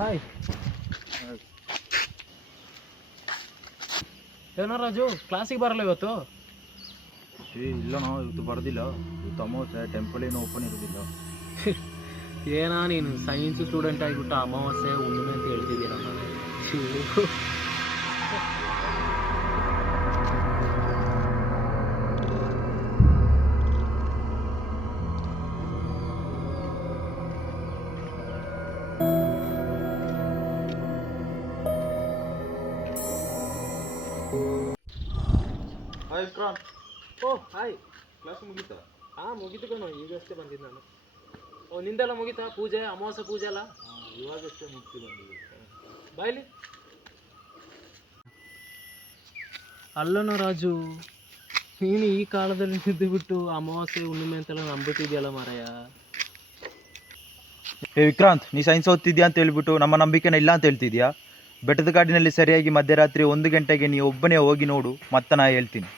Hi. ಏನೋ ರಾಜು, ಕ್ಲಾಸಿಗೆ ಬರಲ್ಲ ಇವತ್ತು? ಇಲ್ಲ ನಾವು ಇವತ್ತು ಬರೋದಿಲ್ಲ. ಇವತ್ತು ಅಮಾವಾಸ್ಯೆ, ಟೆಂಪಲ್ ಏನು ಓಪನ್ ಇರೋದಿಲ್ಲ. ಏನಾ ನೀನು ಸೈನ್ಸ್ ಸ್ಟೂಡೆಂಟ್ ಆಗಿಬಿಟ್ಟು ಅಮಾವಾಸ್ಯೆ ಹುಣ್ಣಿಮೆ ಅಂತ ಹೇಳ್ತಿದ್ದೀರ. ಹಾಯ್ ವಿಕ್ರಾಂತ್. ಓ ಹಾಯ್. ಕ್ಲಾಸ್ ಮುಗೀತಾ? ಹಾಂ ಮುಗೀತು ಕಣೋ, ಈಗಷ್ಟೇ ಬಂದಿದ್ದು ನಾನು. ಓ ನಿಂದೆಲ್ಲ ಮುಗೀತಾ ಪೂಜೆ, ಅಮಾವಾಸ್ಯೆ ಪೂಜೆ ಅಲ್ಲ? ಇವಾಗಷ್ಟೇ ಮುಗಿಸಿ ಬಂದಿದೆ. ಬಾಯ್ಲಿ. ಅಲ್ಲನೋ ರಾಜು, ನೀನು ಈ ಕಾಲದಲ್ಲಿ ನಿಂತುಬಿಟ್ಟು ಅಮಾವಾಸ್ಯೆ ಹುಣ್ಣಿಮೆ ಅಂತೆಲ್ಲ ನಂಬಿಟ್ಟಿದ್ಯಲ್ಲ ಮಾರಾಯ. ಏ ವಿಕ್ರಾಂತ್, ನೀ ಸೈನ್ಸ್ ಓದ್ತಿದ್ಯಾ ಅಂತ ಹೇಳ್ಬಿಟ್ಟು ನಮ್ಮ ನಂಬಿಕೆನ ಇಲ್ಲ ಅಂತ ಹೇಳ್ತಿದ್ಯಾ? ಬೆಟ್ಟದ ಕಾಡಿನಲ್ಲಿ ಸರಿಯಾಗಿ ಮಧ್ಯರಾತ್ರಿ 1 ಗಂಟೆಗೆ ನೀ ಒಬ್ಬನೇ ಹೋಗಿ ನೋಡು, ಮತ್ತೆ ನಾ ಹೇಳ್ತೀನಿ.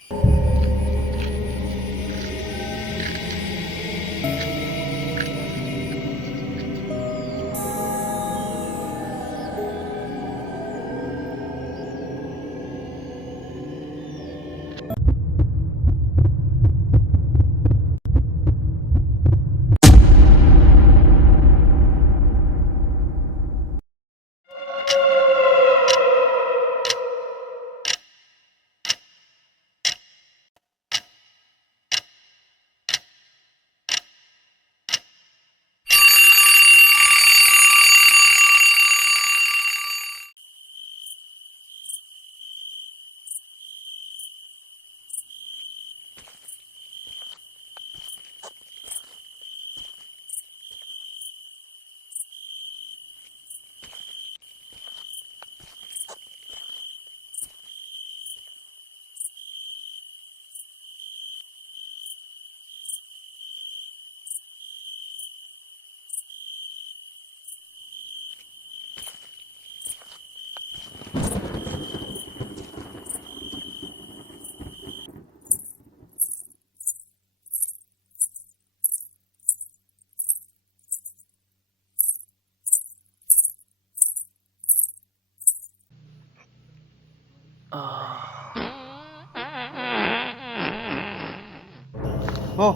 ಓ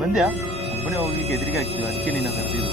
ಬಂದ್ಯಾ? ಒಬ್ಬನೇ ಹೋಗ್ಲಿಕ್ಕೆ ಎದುರಿಗೆ ಆಗ್ತೀವಿ, ಅದಕ್ಕೆ ನಿನ್ನ ಕರೆದಿದ್ದು.